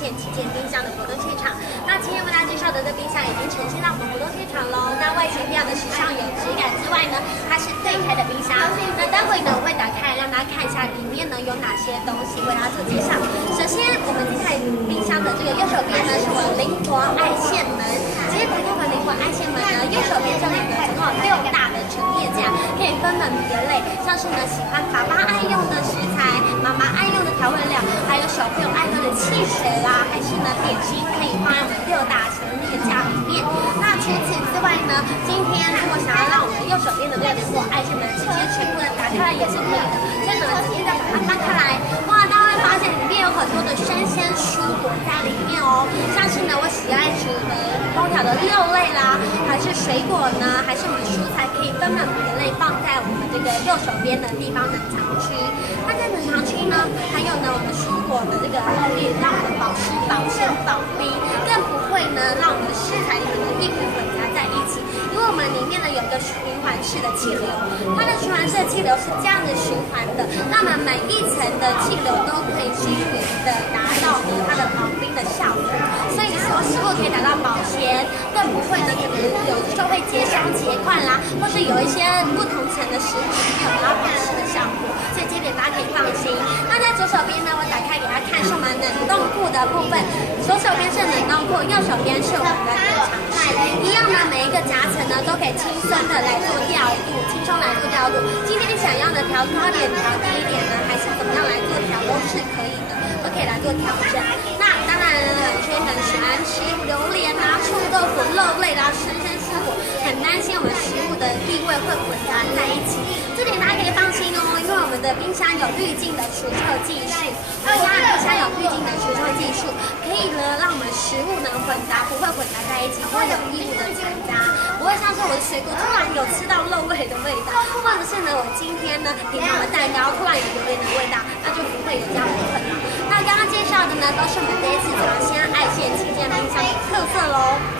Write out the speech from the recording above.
线旗舰冰箱的活动现场。那今天为大家介绍的这冰箱已经呈现到我们活动现场喽。那外形非常的时尚有质感之外呢，它是对开的冰箱。那待会呢我会打开让大家看一下里面呢有哪些东西，为大家做介绍。首先我们在冰箱的这个右手边呢是我的灵活爱线门。其实打开我们灵活爱线门呢，右手边这里呢总共有6大的陈列架，可以分门别类，像是呢喜欢爸爸爱用的食材，妈妈爱用的调味料，还有小朋友爱用的汽水啦，还是呢点心，可以放在我们6大陈列架里面。那除此之外呢，今天如果想要让我们右手边的这个灵活爱线门直接全部的打开来也是可以的，所以呢直接再把它翻开来，哇，大家会发现里面有很多的生鲜蔬果在里面哦，像是呢我喜爱煮的烹调的肉类啦，还是水果呢，还是我们蔬菜，可以分门别类放在我们这个右手边的地方冷藏区。那在冷藏区呢，还有呢我们蔬果的这个可以让我们保湿、保鲜、保冰，更不会呢让我们的食材里面的异物混杂在一起，因为我们里面呢有一个循环式的气流，它的循环式的气流是这样的循环的，那么每一层的气流都可以均匀的达到呢它的保冰的效果，所以说食物可以达到保鲜，更不会呢可能有的时候会结霜结块啦，或是有一些不同层的食物没有达到保湿的效果，所以这点大家可以放心。那在左手边呢，我打开给大家看是我们冷冻库的部分，左手边是冷冻库，右手边是我们的冷藏室，一样呢每一个夹层呢都可以轻松的来做调度，轻松来做调度。今天想要的调高点、调低一点呢，还是怎么样来做调都是可以的，都可以来做调整。那当然了，有些人喜欢吃榴莲啊、臭豆腐、肉类啦、生鲜蔬果，很担心我们食物的异味会混杂在一起，这点大家可以放心哦，因为我们的冰箱有滤镜的除臭技术，2家冰箱有滤镜的除臭技术，可以呢让我们食物呢不会混杂在一起，不会有异物的残渣，不会像是我的水果突然有吃到肉味的味道，或者是呢我今天呢平常的蛋糕突然有榴莲的味道，那就不会有这样的困扰。那刚刚介绍的呢都是我们这一次尝鲜爱线旗舰冰箱的特色喽。